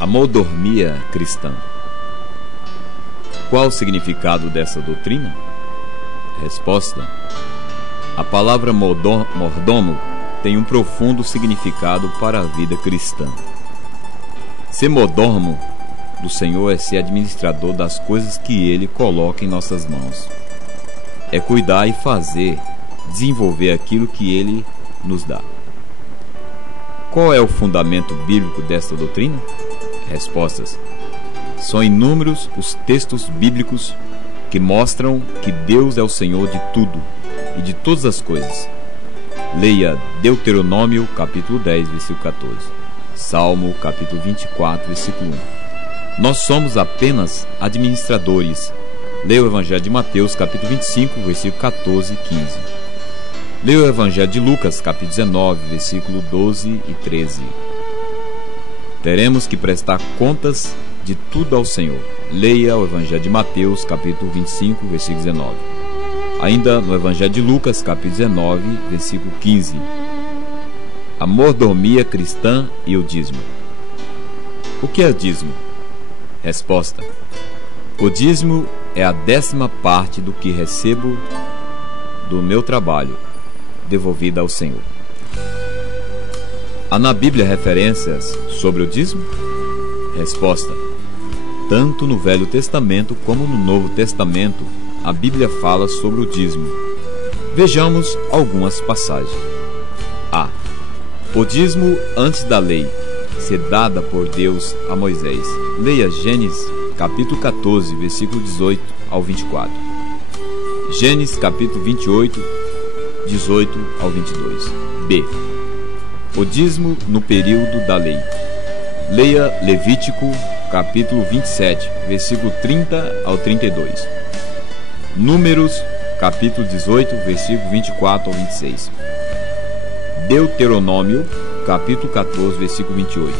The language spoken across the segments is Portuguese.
A mordomia cristã. Qual o significado dessa doutrina? Resposta: a palavra mordomo tem um profundo significado para a vida cristã. Ser mordomo do Senhor é ser administrador das coisas que Ele coloca em nossas mãos. É cuidar e fazer, desenvolver aquilo que Ele nos dá. Qual é o fundamento bíblico desta doutrina? Respostas: são inúmeros os textos bíblicos que mostram que Deus é o Senhor de tudo e de todas as coisas. Leia Deuteronômio capítulo 10, versículo 14, Salmo capítulo 24, versículo 1. Nós somos apenas administradores. Leia o Evangelho de Mateus capítulo 25, versículo 14 e 15. Leia o Evangelho de Lucas capítulo 19, versículo 12 e 13. Teremos que prestar contas de tudo ao Senhor. Leia o Evangelho de Mateus, capítulo 25, versículo 19. Ainda no Evangelho de Lucas, capítulo 19, versículo 15. A mordomia cristã e o dízimo. O que é dízimo? Resposta: o dízimo é a 10ª parte do que recebo do meu trabalho, devolvida ao Senhor. Há na Bíblia referências sobre o dízimo? Resposta: tanto no Velho Testamento como no Novo Testamento, a Bíblia fala sobre o dízimo. Vejamos algumas passagens. A. O dízimo antes da lei ser dada por Deus a Moisés. Leia Gênesis capítulo 14, versículo 18 ao 24. Gênesis capítulo 28, 18 ao 22. B. O dízimo no período da lei. Leia Levítico capítulo 27, versículo 30 ao 32. Números capítulo 18, versículo 24 ao 26. Deuteronômio capítulo 14, versículo 28.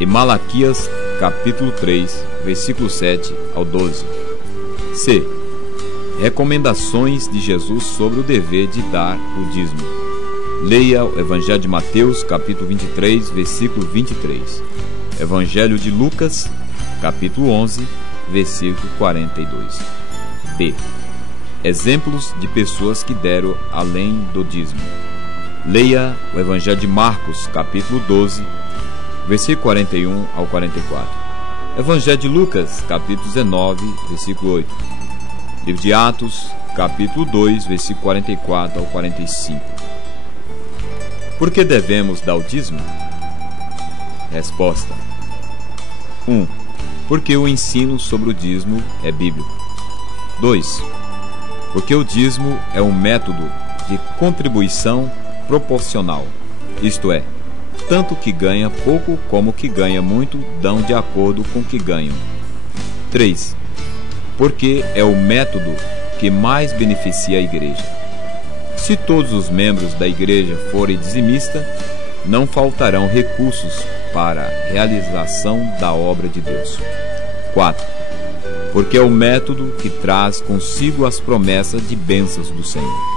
E Malaquias capítulo 3, versículo 7 ao 12. C. Recomendações de Jesus sobre o dever de dar o dízimo. Leia o Evangelho de Mateus, capítulo 23, versículo 23. Evangelho de Lucas, capítulo 11, versículo 42. D. Exemplos de pessoas que deram além do dízimo. Leia o Evangelho de Marcos, capítulo 12, versículo 41 ao 44. Evangelho de Lucas, capítulo 19, versículo 8. Livro de Atos, capítulo 2, versículo 44 ao 45. Por que devemos dar o dízimo? Resposta: 1. Porque o ensino sobre o dízimo é bíblico. 2. Porque o dízimo é um método de contribuição proporcional, isto é, tanto que ganha pouco como que ganha muito dão de acordo com o que ganham. 3. Porque é o método que mais beneficia a igreja. Se todos os membros da igreja forem dizimistas, não faltarão recursos para a realização da obra de Deus. 4. Porque é o método que traz consigo as promessas de bênçãos do Senhor.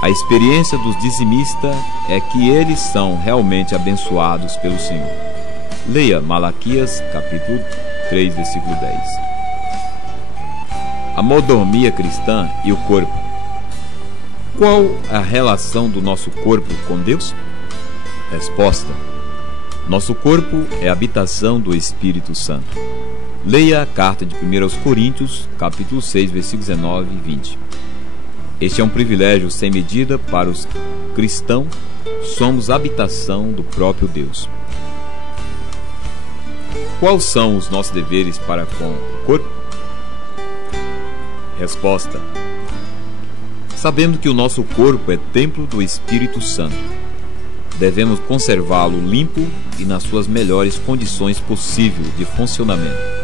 A experiência dos dizimistas é que eles são realmente abençoados pelo Senhor. Leia Malaquias, capítulo 3, versículo 10. A mordomia cristã e o corpo. Qual a relação do nosso corpo com Deus? Resposta: nosso corpo é a habitação do Espírito Santo. Leia a carta de 1 aos Coríntios, capítulo 6, versículos 19 e 20. Este é um privilégio sem medida para os cristãos. Somos habitação do próprio Deus. Quais são os nossos deveres para com o corpo? Resposta: sabendo que o nosso corpo é templo do Espírito Santo, devemos conservá-lo limpo e nas suas melhores condições possíveis de funcionamento.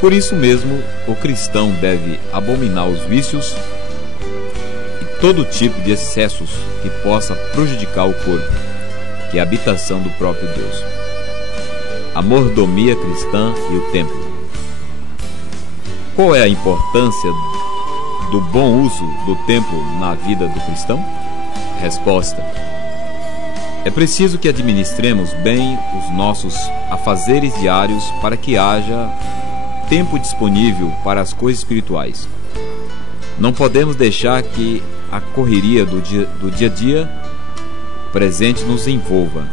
Por isso mesmo, o cristão deve abominar os vícios e todo tipo de excessos que possa prejudicar o corpo, que é a habitação do próprio Deus. A mordomia cristã e o templo. Qual é a importância do bom uso do templo na vida do cristão? Resposta: É preciso que administremos bem os nossos afazeres diários para que haja tempo disponível para as coisas espirituais. Não podemos deixar que a correria do dia a dia presente nos envolva.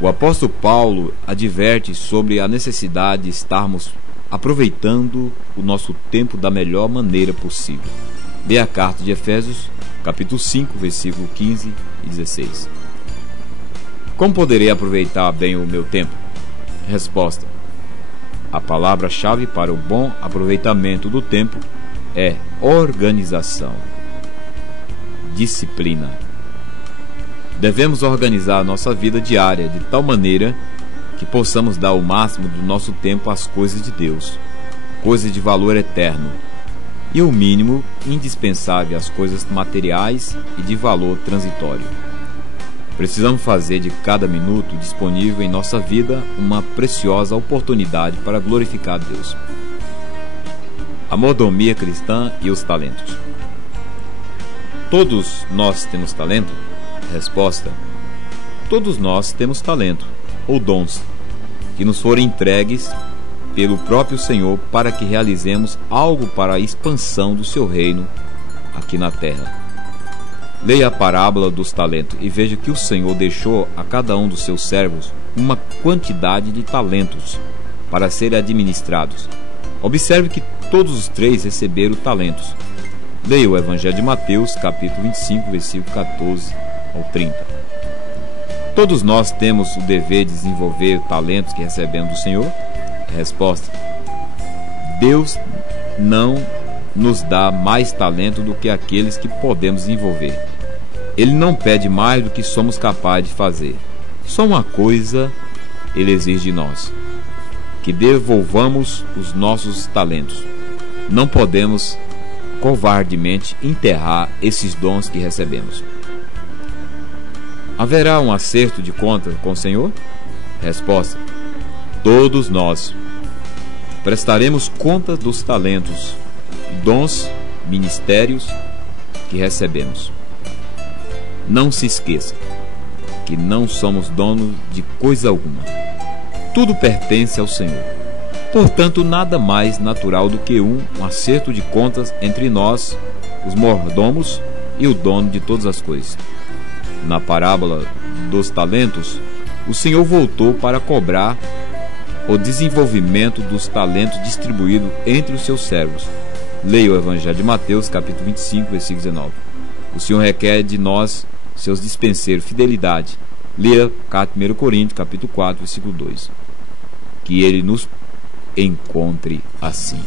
O apóstolo Paulo adverte sobre a necessidade de estarmos aproveitando o nosso tempo da melhor maneira possível. Leia a carta de Efésios, capítulo 5, versículo 15 e 16. Como poderei aproveitar bem o meu tempo? Resposta: a palavra-chave para o bom aproveitamento do tempo é organização, disciplina. Devemos organizar a nossa vida diária de tal maneira que possamos dar o máximo do nosso tempo às coisas de Deus, coisas de valor eterno, e o mínimo indispensável às coisas materiais e de valor transitório. Precisamos fazer de cada minuto disponível em nossa vida uma preciosa oportunidade para glorificar a Deus. A mordomia cristã e os talentos. Todos nós temos talento? Resposta: todos nós temos talento, ou dons, que nos foram entregues pelo próprio Senhor para que realizemos algo para a expansão do seu reino aqui na terra. Leia a parábola dos talentos e veja que o Senhor deixou a cada um dos seus servos uma quantidade de talentos para serem administrados. Observe que todos os três receberam talentos. Leia o Evangelho de Mateus, capítulo 25, versículo 14 ao 30. Todos nós temos o dever de desenvolver talentos que recebemos do Senhor? Resposta: Deus não nos dá mais talento do que aqueles que podemos desenvolver. Ele não pede mais do que somos capazes de fazer. Só uma coisa Ele exige de nós: que devolvamos os nossos talentos. Não podemos covardemente enterrar esses dons que recebemos. Haverá um acerto de contas com o Senhor? Resposta: todos nós prestaremos conta dos talentos, dons, ministérios que recebemos. Não se esqueça que não somos donos de coisa alguma. Tudo pertence ao Senhor. Portanto, nada mais natural do que um acerto de contas entre nós, os mordomos, e o dono de todas as coisas. Na parábola dos talentos, o Senhor voltou para cobrar o desenvolvimento dos talentos distribuídos entre os seus servos. Leia o Evangelho de Mateus, capítulo 25, versículo 19. O Senhor requer de nós, seus dispenseiros, fidelidade. Leia carta 1 Coríntios, capítulo 4, versículo 2. Que Ele nos encontre assim.